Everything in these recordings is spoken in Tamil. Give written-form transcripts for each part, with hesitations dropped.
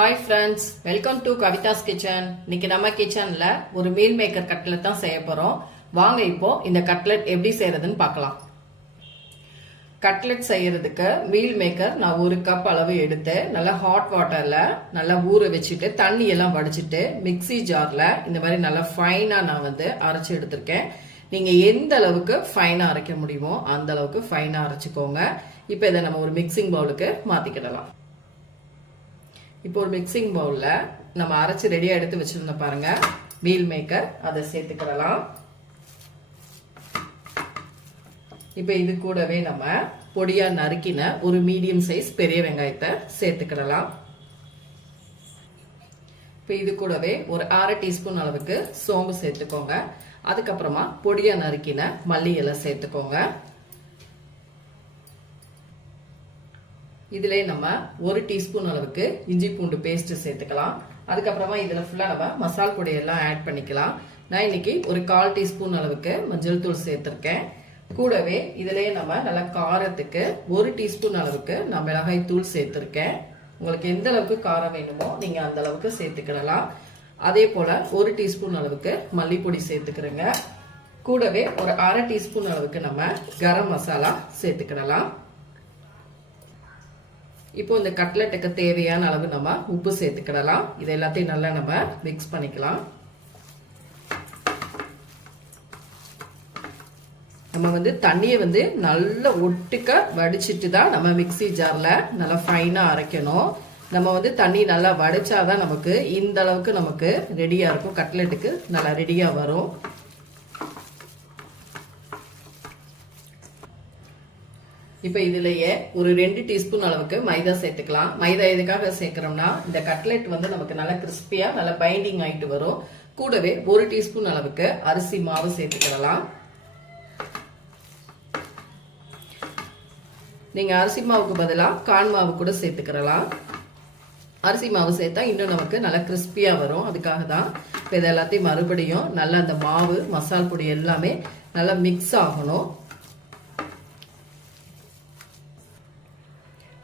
Hi friends, welcome to Kavita's Kitchen. இன்னைக்கு நம்ம கிச்சன்ல ஒரு மீல் மேக்கர் கட்லெட் தான் செய்ய போறோம். வாங்க இப்போ இந்த கட்லெட் எப்படி செய்யறதுன்னு பார்க்கலாம். கட்லெட் செய்யறதுக்கு மீல் மேக்கர் நான் 1 கப் அளவு எடுத்து நல்லா ஹாட் வாட்டர்ல நல்லா ஊற வச்சுட்டு தண்ணி எல்லாம் வடிச்சிட்டு மிக்ஸி ஜார்ல இந்த மாதிரி நல்லா ஃபைனா நான் அரைச்சு எடுத்திருக்கேன். நீங்க எந்த அளவுக்கு ஃபைனா அரைக்க முடியுமோ அந்த அளவுக்கு ஃபைனா அரைச்சுக்கோங்க. இப்போ இதை நம்ம ஒரு மிக்சிங் பவுலுக்கு மாத்திக்கிடலாம். இப்போ ஒரு மிக்சிங் பவுல்ல நம்ம அரைச்சு ரெடியா எடுத்து வச்சிருந்த பாருங்க மீல் மேக்கர் அதை சேர்த்துக்கலாம். இப்போ இது கூடவே நம்ம பொடியா நறுக்கின ஒரு மீடியம் சைஸ் பெரிய வெங்காயத்தை சேர்த்துக்கிடலாம். இப்போ இது கூடவே ஒரு 1/2 டீஸ்பூன் அளவுக்கு சோம்பு சேர்த்துக்கோங்க. அதுக்கப்புறமா பொடியா நறுக்கின மல்லி இலை சேர்த்துக்கோங்க. இதுல நம்ம 1 டீஸ்பூன் அளவுக்கு இஞ்சி பூண்டு பேஸ்ட் சேர்த்துக்கலாம். அதுக்கப்புறமா இதுல ஃபுல்லா நம்ம மசால் பொடி எல்லாம் ஆட் பண்ணிக்கலாம். நான் இன்னைக்கு ஒரு 1/4 டீஸ்பூன் அளவுக்கு மஞ்சள் தூள் சேர்த்திருக்கேன். கூடவே இதுலயே நம்ம நல்ல காரத்துக்கு 1 டீஸ்பூன் அளவுக்கு நான் மிளகாய் தூள் சேர்த்திருக்கேன். உங்களுக்கு எந்த அளவுக்கு காரம் வேணுமோ நீங்க அந்த அளவுக்கு சேர்த்துக்கிடலாம். அதே போல 1 டீஸ்பூன் அளவுக்கு மல்லிப்பொடி சேர்த்துக்கிறேங்க. கூடவே ஒரு 1/2 டீஸ்பூன் அளவுக்கு நம்ம கரம் மசாலா சேர்த்துக்கிடலாம். இப்போ இந்த கட்லெட்டுக்கு தேவையான அளவு நம்ம உப்பு சேர்த்துக்கிடலாம். இது எல்லாத்தையும் நல்லா நம்ம மிக்ஸ் பண்ணிக்கலாம். நம்ம தண்ணியை நல்லா ஒட்டுக்க வடிச்சிட்டு தான் நம்ம மிக்ஸி ஜார்ல நல்லா ஃபைனா அரைக்கணும். நம்ம தண்ணி நல்லா வடிச்சாதான் நமக்கு இந்த அளவுக்கு நமக்கு ரெடியா இருக்கும். கட்லெட்டுக்கு நல்லா ரெடியா வரும். இப்ப இதுலயே ஒரு 2 டீஸ்பூன் அளவுக்கு மைதா சேர்த்துக்கலாம். மைதா எதுக்காக சேர்க்கிறோம்னா இந்த கட்லெட் நமக்கு நல்லா கிறிஸ்பியா நல்லா பைண்டிங் ஆயிட்டு வரும். கூடவே 1 டீஸ்பூன் அளவுக்கு அரிசி மாவு சேர்த்துக்கலாம். நீங்க அரிசி மாவுக்கு பதிலா கார்ன் மாவு கூட சேர்த்துக்கலாம். அரிசி மாவு சேர்த்தா இன்னும் நமக்கு நல்லா கிறிஸ்பியா வரும். அதுக்காக தான் இப்ப இது எல்லாத்தையும் மறுபடியும் நல்லா அந்த மாவு மசால் பொடி எல்லாமே நல்லா மிக்ஸ் ஆகணும்.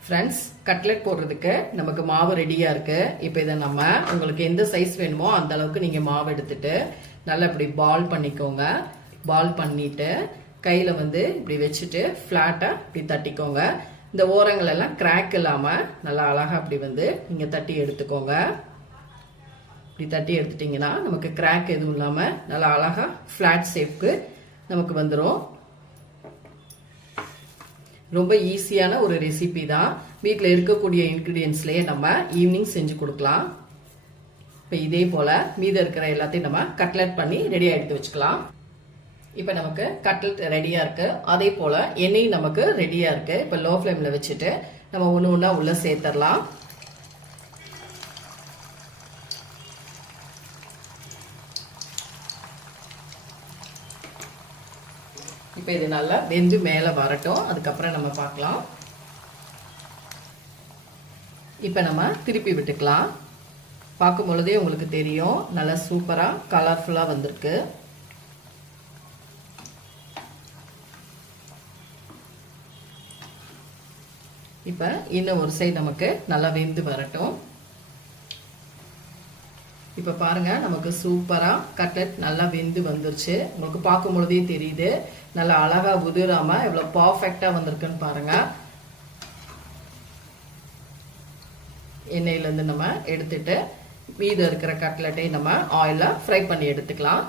ஃப்ரெண்ட்ஸ், கட்லெட் போடுறதுக்கு நமக்கு மாவு ரெடியா இருக்கு. இப்போ இதை நம்ம உங்களுக்கு எந்த சைஸ் வேணுமோ அந்த அளவுக்கு நீங்க மாவு எடுத்துட்டு நல்லா இப்படி பால் பண்ணிக்கோங்க. பால் பண்ணிட்டு கையில இப்படி வச்சுட்டு பிளாட்டா இப்படி தட்டிக்கோங்க. இந்த ஓரங்கள் எல்லாம் கிராக் இல்லாம நல்லா அழகா அப்படி நீங்க தட்டி எடுத்துக்கோங்க. இப்படி தட்டி எடுத்துட்டீங்கன்னா நமக்கு கிராக் எதுவும் இல்லாம நல்லா அழகா பிளாட் ஷேப்க்கு நமக்கு வந்துடும். ரொம்ப ஈஸியான ஒரு ரெசிபி தான். வீட்டில் இருக்கக்கூடிய இன்கிரீடியன்ஸ்லயே நம்ம ஈவினிங் செஞ்சு கொடுக்கலாம். இப்போ இதே போல மீத இருக்கிற எல்லாத்தையும் நம்ம கட்லெட் பண்ணி ரெடியா எடுத்து வச்சுக்கலாம். இப்போ நமக்கு கட்லெட் ரெடியா இருக்கு. அதே போல எண்ணெய் நமக்கு ரெடியா இருக்கு. இப்போ லோ ஃப்ளேம்ல வச்சுட்டு நம்ம ஒன்று ஒன்றா உள்ள சேர்த்துடலாம். இப்போ இது நல்லா வெந்து மேலே வரட்டும். அதுக்கப்புறம் நம்ம பார்க்கலாம். இப்போ நம்ம திருப்பி விட்டுக்கலாம். பார்க்கும் பொழுதே உங்களுக்கு தெரியும் நல்லா சூப்பரா கலர்ஃபுல்லா வந்திருக்கு. இப்போ இன்னும் ஒரு சைடு நமக்கு நல்லா வெந்து வரட்டும். இப்ப பாருங்க நமக்கு சூப்பரா கட்லெட் நல்லா வெந்து வந்துருச்சு. உங்களுக்கு பார்க்கும் பொழுதே தெரியுது நல்லா அழகா உதிராம எவ்வளவு பர்ஃபெக்டா வந்திருக்குன்னு பாருங்க. எண்ணெயில இருந்து நம்ம எடுத்துட்டு மீதம் இருக்கிற கட்லெட்டை நம்ம ஆயில்ல ஃப்ரை பண்ணி எடுத்துக்கலாம்.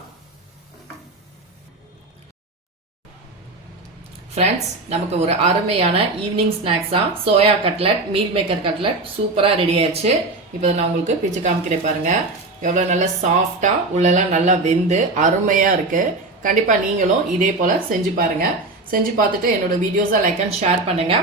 ஃப்ரெண்ட்ஸ், நமக்கு ஒரு அருமையான ஈவினிங் ஸ்நாக்ஸா soya cutlet meal maker cutlet சூப்பரா ரெடி ஆயிடுச்சு. இப்போ நான் உங்களுக்கு பிச்சு காமிக்கிறேன் பாருங்க. எவ்வளவு நல்லா சாஃப்டா உள்ளெல்லாம் நல்லா வெந்து அருமையா இருக்கு. கண்டிப்பா நீங்களும் இதே போல செஞ்சு பாருங்க. செஞ்சு பார்த்துட்டு என்னோட வீடியோஸை லைக் அண்ட் ஷேர் பண்ணுங்க.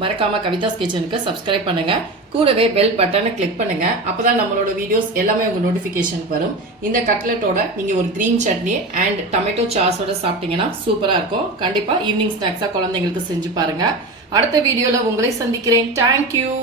மறக்காம கவிதாஸ் கிச்சனுக்கு சப்ஸ்கிரைப் பண்ணுங்க. கூடவே பெல் பட்டனை கிளிக் பண்ணுங்க. அப்பதான் நம்மளோட வீடியோஸ் எல்லாமே உங்க நோட்டிபிகேஷன் வரும். இந்த கட்லெட்டோட நீங்க ஒரு கிரீன் சட்னி அண்ட் டொமேட்டோ சாஸோட சாப்பிட்டீங்கன்னா சூப்பரா இருக்கும். கண்டிப்பா ஈவினிங் ஸ்நாக்ஸா குழந்தைங்களுக்கு செஞ்சு பாருங்க. அடுத்த வீடியோல உங்களை சந்திக்கிறேன். தேங்க்யூ.